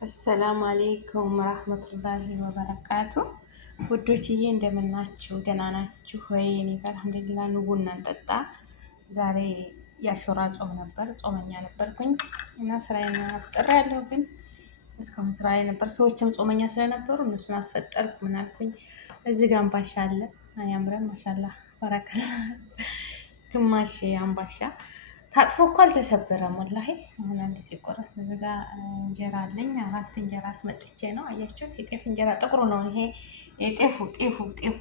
አሰላሙ አሌይኩም ረህመቱላሂ ወበረካቱ። ውዶችዬ እንደምናችሁ ደህና ናችሁ ወይ? እኔ ጋር አልሐምዱሊላህ። ኑ ቡና እንጠጣ። ዛሬ የአሹራ ጾም ነበር፣ ጾመኛ ነበርኩኝ እና ስራዬን አፍጥሬያለሁ። ግን እስካሁን ስራዬ ነበር። ሰዎችም ጾመኛ ስለነበሩ እነሱን አስፈጠርኩ። ምን አልኩኝ፣ እዚህ ጋር አምባሻ አለ፣ አያምረም? ማሻላህ በረከላ። ግማሽ አምባሻ ታጥፎ እኮ አልተሰበረም ወላሂ። አሁን አንድ ሲቆረስ እዚህ ጋ እንጀራ አለኝ። 4 እንጀራ አስመጥቼ ነው። አያችሁት? የጤፍ እንጀራ ጥቁሩ ነው ይሄ። የጤፉ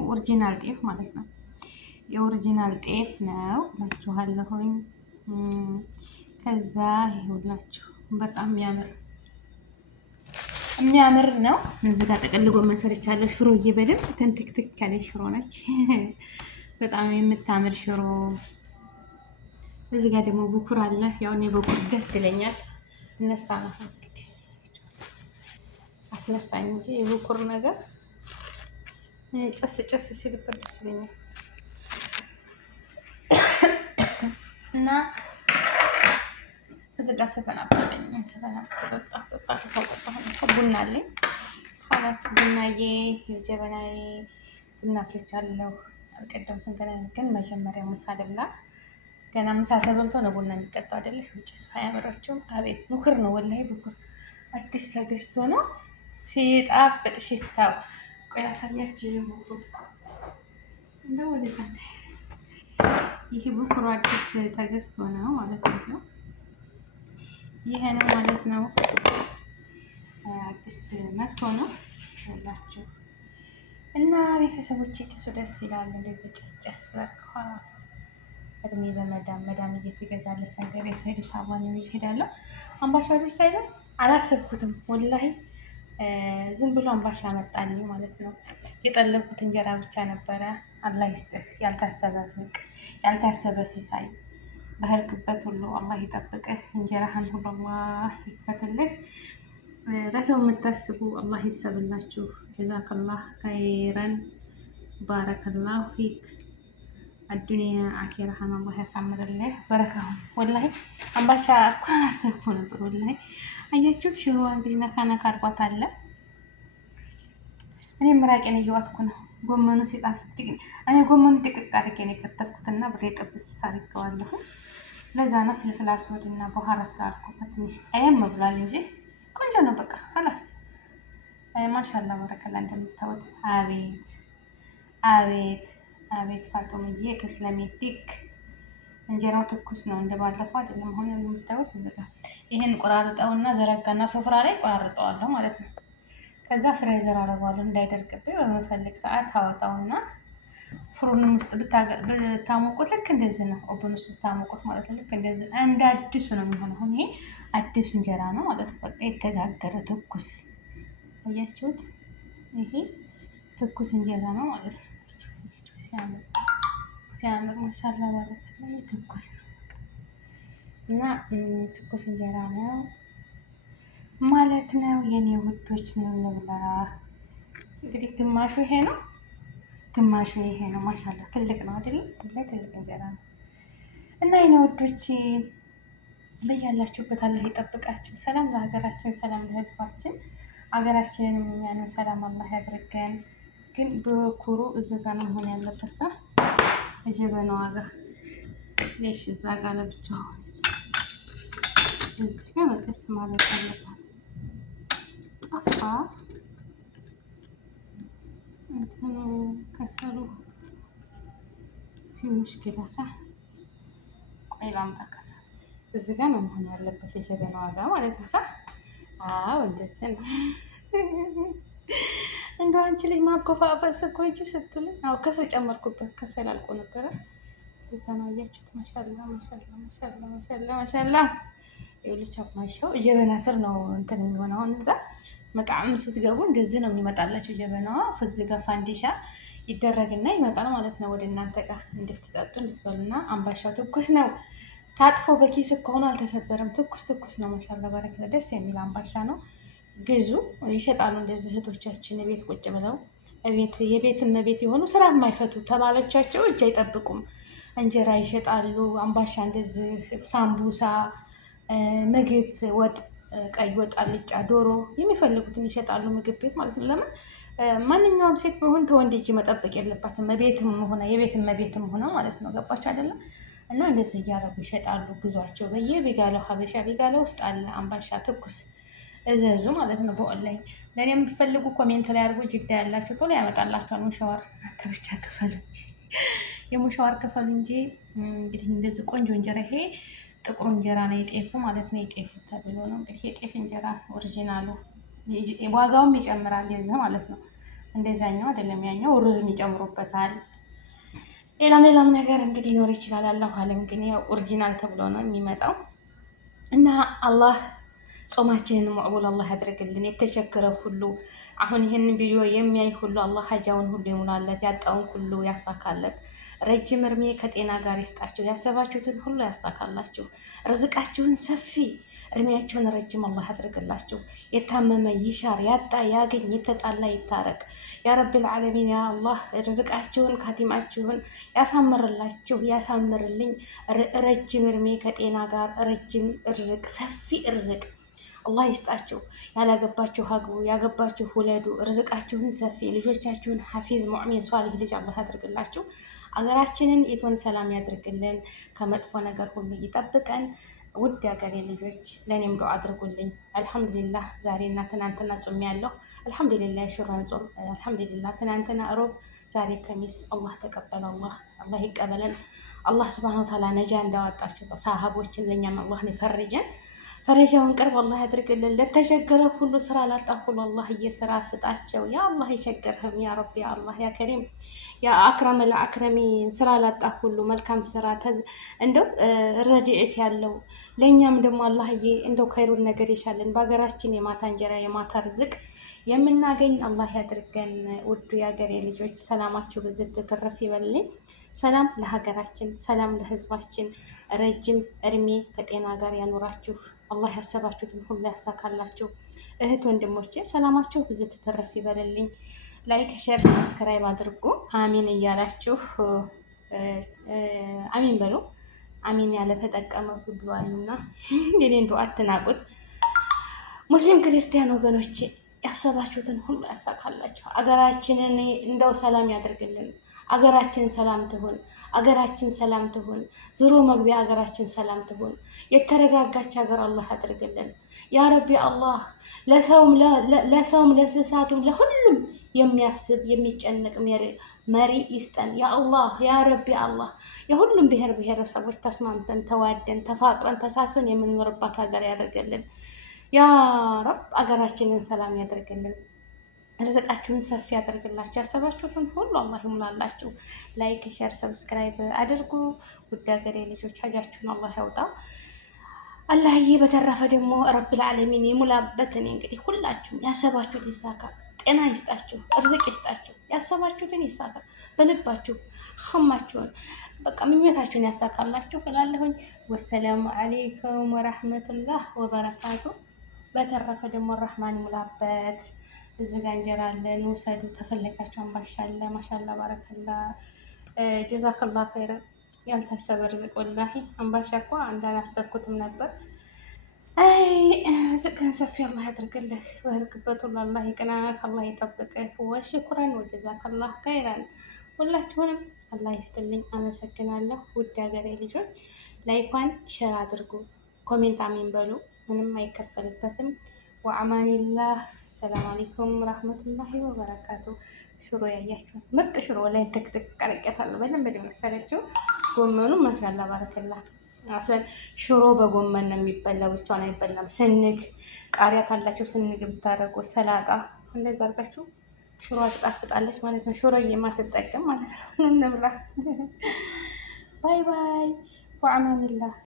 ኦሪጂናል ጤፍ ማለት ነው። የኦሪጂናል ጤፍ ነው እላችኋለሁኝ። ከዛ ይኸውላችሁ በጣም የሚያምር ነው። እዚህ ጋ ጥቅል ጎመን ሰርቻለሁ። ሽሮዬ በደንብ ተንትክትክ ያለ ሽሮ ነች። በጣም የምታምር ሽሮ። እዚህ ጋር ደግሞ ብኩር አለ። ያው እኔ ብኩር ደስ ይለኛል። እነሳ ነው እንግዲህ አስነሳኝ እንጂ የብኩር ነገር ጨስ ሲልበት ደስ ይለኛል። እና እዚህ ጋር ስፈናበለኝ ቡና አለኝ። ኋላስ ቡናዬ የጀበናዬ ቡና አፍልቻለሁ። አልቀደምኩም ገና፣ ግን መጀመሪያ ምሳ ልብላ። ገና ምሳ ተበልቶ ነው ቡና የሚጠጣው አይደለ? ጭሱ አያምራችሁም? አቤት ብኩር ነው ወላሂ። ብኩር አዲስ ተገዝቶ ነው ሲጣፍጥ ሽታው። ቆይ ላሳያችሁ። ብኩር እንደ ወደዛ ይሄ ብኩሩ አዲስ ተገዝቶ ነው ማለት ነው። ይሄ ነው ማለት ነው። አዲስ መጥቶ ነው ሁላችሁ። እና ቤተሰቦቼ ጭሱ ደስ ይላል። እንደዚህ ጨስ በርከኋላ እድሜ መዳም እየተገዛለች ነገር የሰይድ ሳባን ይዤ እሄዳለሁ። አምባሻው ደስ አይልም? አላሰብኩትም ወላሂ። ዝም ብሎ አምባሻ መጣልኝ ማለት ነው። የጠለብኩት እንጀራ ብቻ ነበረ። አላህ ይስጥህ፣ ያልታሰበ ዝቅ፣ ያልታሰበ ሲሳይ፣ በህልክበት ሁሉ አላህ ይጠብቅህ። እንጀራህን ሁሉ አላህ ይክፈትልህ። ለሰው የምታስቡ አላህ ይሰብላችሁ። ጀዛከላህ ከይረን፣ ባረከላሁ ፊክ። አዱኒያ አኬራህን አላህ ያሳምርልህ። በረካሁን ወላሂ። አምባሻ እኮ አላሰብኩ ነበር ወላሂ። አያችሁ ሽሮዋ እንግዲህ ነካ አድርጓት አለ። እኔ ምራቄን እየዋጥኩ ነው። ጎመኑ ሲጣፍጥ እኔ ጎመኑ ድቅቅ አድርጌ ነው የከተፍኩትና ብሬ ጥብስ አድርገዋለሁ። ለዛ ነው ፍልፍል አስወድና በኋራት ሳርኩበት ትንሽ ጸየም ብሏል እንጂ ቆንጆ ነው። በቃ አላስ ማሻላ በረከላ። እንደምታወት አቤት ፋጡምዬ ተስለሚዲክ። እንጀራው ትኩስ ነው፣ እንደባለፈው አይደለም። ሆነ የምታዩት እዚህ ጋር ይሄን ቆራርጠውና ዘረጋና ሶፍራ ላይ ቆራርጠዋለሁ ማለት ነው። ከዛ ፍሬዘር አደርገዋለሁ እንዳይደርቅብኝ። በመፈልግ ሰዓት አወጣውና ፍሩንም ውስጥ ብታሞቁት ልክ እንደዚህ ነው። ኦብን ውስጥ ብታሞቁት ማለት ነው ልክ እንደዚህ እንደ አዲሱ ነው የሚሆነው። አሁን ይሄ አዲሱ እንጀራ ነው ማለት ነው። በቃ የተጋገረ ትኩስ። አያችሁት? ይሄ ትኩስ እንጀራ ነው ማለት ነው። ሲያምር ማሻላ ማለት ነው። ትኩስ ነው እና ትኩስ እንጀራ ነው ማለት ነው። የኔ ውዶች ነው ልብላ። እንግዲህ ግማሹ ይሄ ነው፣ ግማሹ ይሄ ነው። ማሻላ ትልቅ ነው አይደል? ትልቅ እንጀራ ነው እና የኔ ውዶች በያላችሁበት አላህ ይጠብቃችሁ። ሰላም ለሀገራችን፣ ሰላም ለሕዝባችን። ሀገራችንንም እኛንም ሰላም አላህ ያድርገን። ግን በኩሩ እዚህ ጋር ነው መሆን ያለበት። ሳ ጀበናዋ ጋር ሌሽ እዛ ጋር ለብቻዋ ሆነች። እዚህ ጋር መቀስ ማለት አለባት። ጠፋ እንትኑ ከሰሉ ሙሽኪላ ሳ ቆይ ላምጣ። ከሰሉ እዚህ ጋር ነው መሆን ያለበት የጀበናዋ ጋር ማለት ነው። ሳ አዎ እንደዚህ ነው። እንደው አንቺ ልጅ ማኮፋፈስ እኮ እንጂ ስትሉኝ፣ አዎ ከሰል ጨመርኩበት። ከሰል አልቆ ነበረ። እዛ ነው አያችሁት? ማሻላ ይኸውልሽ፣ አማሻው ጀበና ስር ነው እንትን የሚሆነው። አሁን እዛ መጣም ስትገቡ እንደዚህ ነው የሚመጣላችሁ። ጀበናዋ ፍዝ ጋር ፋንዲሻ ይደረግና ይመጣል ማለት ነው ወደ እናንተ ጋር እንድትጠጡ እንድትበሉና። አምባሻው ትኩስ ነው። ታጥፎ በኪስ ከሆነ አልተሰበረም። ትኩስ ነው። ማሻላ በረከለ። ደስ የሚል አምባሻ ነው። ግዙ፣ ይሸጣሉ። እንደዚህ እህቶቻችን ቤት ቁጭ ብለው የቤት እመቤት የሆኑ ስራ የማይፈቱ ተባሎቻቸው እጅ አይጠብቁም። እንጀራ ይሸጣሉ፣ አምባሻ፣ እንደዚህ ሳምቡሳ፣ ምግብ፣ ወጥ ቀይ ወጥ፣ አልጫ፣ ዶሮ የሚፈልጉትን ይሸጣሉ ምግብ ቤት ማለት ነው። ለምን ማንኛውም ሴት በሆን ተወንድ እጅ መጠበቅ የለባትም። ቤትም ሆነ የቤትም መቤትም ሆነ ማለት ነው። ገባች አይደለም? እና እንደዚህ እያደረጉ ይሸጣሉ። ግዟቸው በየቢጋለው ሀበሻ ቢጋለው ውስጥ አለ አምባሻ ትኩስ እዘዙ ማለት ነው። በኦንላይን ለእኔ የምትፈልጉ ኮሜንት ላይ አድርጎ ጅዳ ያላችሁ ቶሎ ያመጣላችኋል። ሙሸዋር እናንተ ብቻ ክፈሉ እንጂ የሙሸዋር ክፈሉ እንጂ። እንግዲህ እንደዚህ ቆንጆ እንጀራ ይሄ ጥቁሩ እንጀራ ነው የጤፉ ማለት ነው። የጤፉ ተብሎ ነው እንግዲህ የጤፍ እንጀራ ኦሪጂናሉ። ዋጋውም ይጨምራል የዚህ ማለት ነው። እንደዛኛው አይደለም። ያኛው ሩዝም ይጨምሩበታል። ሌላም ነገር እንግዲህ ይኖር ይችላል። አላሁ አለም። ግን ያው ኦሪጂናል ተብሎ ነው የሚመጣው እና አላህ ጾማችንን መቅቡል አላህ ያድርግልን። የተቸገረው ሁሉ አሁን ይህንን ቪዲዮ የሚያይ ሁሉ አላህ ሀጃውን ሁሉ ይሙላለት፣ ያጣውን ሁሉ ያሳካለት። ረጅም እርሜ ከጤና ጋር ይስጣችሁ። ያሰባችሁትን ሁሉ ያሳካላችሁ። ርዝቃችሁን ሰፊ፣ እድሜያችሁን ረጅም አላህ ያድርግላችሁ። የታመመ ይሻር፣ ያጣ ያገኝ፣ የተጣላ ይታረቅ። ያ ረብል ዓለሚን ያ አላህ ርዝቃችሁን ካቲማችሁን ያሳምርላችሁ፣ ያሳምርልኝ። ረጅም እርሜ ከጤና ጋር ረጅም እርዝቅ፣ ሰፊ እርዝቅ አላህ ይስጣችሁ። ያላገባችሁ አግቡ፣ ያገባችሁ ውለዱ። ርዝቃችሁን ሰፊ፣ ልጆቻችሁን ሐፊዝ ሙዕሚን ሷሊህ ልጅ አላህ ያድርግላችሁ። አገራችንን ኢቶን ሰላም ያድርግልን፣ ከመጥፎ ነገር ሁሉ ይጠብቀን። ውድ ሀገሬ ልጆች ለእኔም ዱዓ አድርጉልኝ። አልሐምዱሊላህ ዛሬና ትናንትና ጾም ያለሁ አልሐምዱሊላህ የሹራን ጾም አልሐምዱሊላህ። ትናንትና ሮብ ዛሬ ከሚስ አላህ ተቀበለ። አላህ ይቀበለን። አላህ ሱብሃነሁ ወተዓላ ነጃ እንዳወጣችሁ ሰሃቦችን ለእኛም አላህ ይፈርጀን። ፈረጃውን ቅርብ አላህ ያድርግልን። ለተቸገረ ሁሉ ስራ ላጣ ሁሉ አላህ እየስራ ስጣቸው። ያ አላህ የቸገርህም ያ ረቢ ያ አላህ ያ ከሪም ያ አክረም ለአክረሚን ስራ ላጣ ሁሉ መልካም ስራ እንደው ረድኤት ያለው ለእኛም ደግሞ አላህዬ እንደው ከይሩን ነገር ይሻለን። በሀገራችን የማታ እንጀራ የማታ ርዝቅ የምናገኝ አላህ ያድርገን። ውዱ የሀገሬ ልጆች ሰላማችሁ ብዝት ትርፍ ይበልልኝ። ሰላም ለሀገራችን፣ ሰላም ለህዝባችን፣ ረጅም እድሜ ከጤና ጋር ያኖራችሁ። አላህ ያሰባችሁትን ሁሉ ያሳካላችሁ። እህት ወንድሞቼ ሰላማችሁ ብዙ ትተረፍ ይበልልኝ። ላይክ፣ ሼር፣ ሰብስክራይብ አድርጉ። አሚን እያላችሁ አሚን በሉ። አሚን ያለ ተጠቀመ ብሏልና የኔን ዱዓ አትናቁት። ሙስሊም ክርስቲያን ወገኖቼ ያሰባችሁትን ሁሉ ያሳካላችሁ። አገራችንን እንደው ሰላም ያደርግልን። አገራችን ሰላም ትሁን። አገራችን ሰላም ትሁን። ዙሮ መግቢያ አገራችን ሰላም ትሁን። የተረጋጋች ሀገር አላህ ያድርግልን ያ ረቢ አላህ። ለሰውም ለእንስሳቱም ለሁሉም የሚያስብ የሚጨነቅ መሪ ይስጠን ያ አላህ ያ ረቢ አላህ። የሁሉም ብሔር ብሔረሰቦች ተስማምተን ተዋደን ተፋቅረን ተሳስበን የምንኖርባት ሀገር ያድርግልን ያ ረብ። አገራችንን ሰላም ያደርግልን። ርዝቃችሁን ሰፊ ያደርግላችሁ። ያሰባችሁትን ሁሉ አላህ ይሙላላችሁ። ላይክ፣ ሼር፣ ሰብስክራይብ አድርጉ። ውድ ሀገሬ ልጆች ሀጃችሁን አላህ ያውጣው አላህዬ። በተረፈ ደግሞ ረብል ዓለሚን ይሙላበት። እኔ እንግዲህ ሁላችሁም ያሰባችሁት ይሳካ፣ ጤና ይስጣችሁ፣ እርዝቅ ይስጣችሁ። ያሰባችሁትን ይሳካ፣ በልባችሁ ሀማችሁን በቃ ምኞታችሁን ያሳካላችሁ እላለሁኝ። ወሰላሙ አሌይኩም ወረህመቱላህ ወበረካቱ። በተረፈ ደግሞ ረህማን ይሙላበት። እዚህ ጋ እንጀራ አለን፣ ውሰዱ። ተፈለጋችሁ አምባሻ አለ። ማሻላ ባረከላ ጀዛከላ ኸይረ። ያልታሰበ ርዝቅ ወላሂ። አምባሻ እኮ እንዳላሰብኩትም ነበር። አይ ርዝቅህን ሰፊ አላህ ያድርግልህ። በህልክበት ሁሉ አላህ ይቅናህ፣ አላህ ይጠብቅህ። ወሽኩረን ወጀዛከላ ኸይረን። ሁላችሁንም አላህ ይስጥልኝ። አመሰግናለሁ። ውድ ሀገሬ ልጆች ላይኳን ሸር አድርጉ፣ ኮሜንት አሚን በሉ። ምንም አይከፈልበትም። ወአማኒላህ። ሰላም አለይኩም ረህመቱላሂ ወበረካቱ። ሽሮ ያያችሁ ምርጥ ሽሮ ላይ ትክትክ ቀረቀታለሁ። በደንብ መሰለችው። ጎመኑ ማሻላ ባረከላ። አስለን ሽሮ በጎመን ነው የሚበላው፣ ብቻውን አይበላም። ስንግ ቃሪያ ካላችሁ ስንግ ብታደርጉ፣ ሰላጣ እንደዛ አድርጋችሁ ሽሮ ትጣፍጣለች ማለት ነው። ሽሮ የማትጠቀም ማለት ነው። እንብላ። ባይ ባይ። ወአማኒላህ